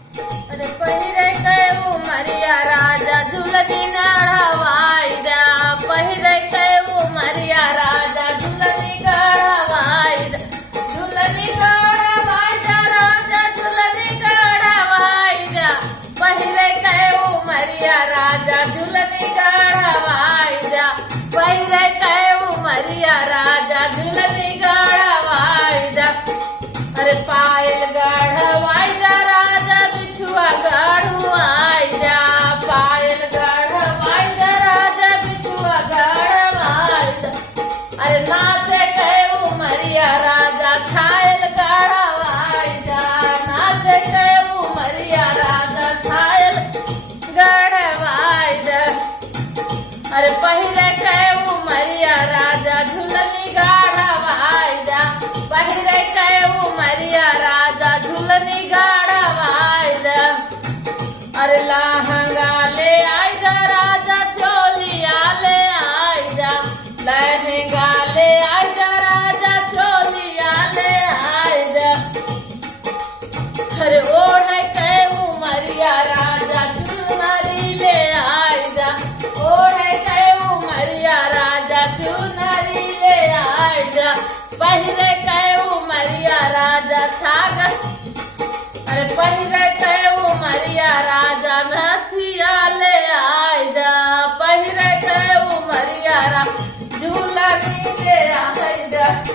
अरे पहिरे के उमरिया राजा झुलनी गढ़वाई जा। पहिरे के उमरिया राजा झुलनी गढ़वाई जा। झुलनी गढ़वाई जा राजा झुलनी गढ़वाई जा। पहिरे के उमरिया राजा झुलनी गढ़वाई जा। पहिरे के उमरिया राजा झुलनी गढ़वाई जा। अरे पायल गढ़वाई जा राजा बिछुआ गढ़वाई जा। पायल गढ़वाई जा राजा बिछुआ गढ़वाई जा। अरे नाचे के उमरिया राजा छायल गढ़वाई जा। नाचे के उमरिया राजा छायल गढ़वाई जा। अरे पहिरे के उमरिया राजा झुलनी गढ़वाई जा। पहिरे के उमरिया राजा झुलनी गढ़वाई जा। अरे लहंगा ले आई जा राजा चोलिया ले आई जा। लहंगा ले आई जा राजा चोलिया ले आई जा। अरे ओढ़ के उमरिया राजा चुनरी ले आई जा। ओढ़ के उमरिया राजा चुनरी ले आई जा। पहिरे के उमरिया राजा छाग। अरे पहिरे के उमरिया राजा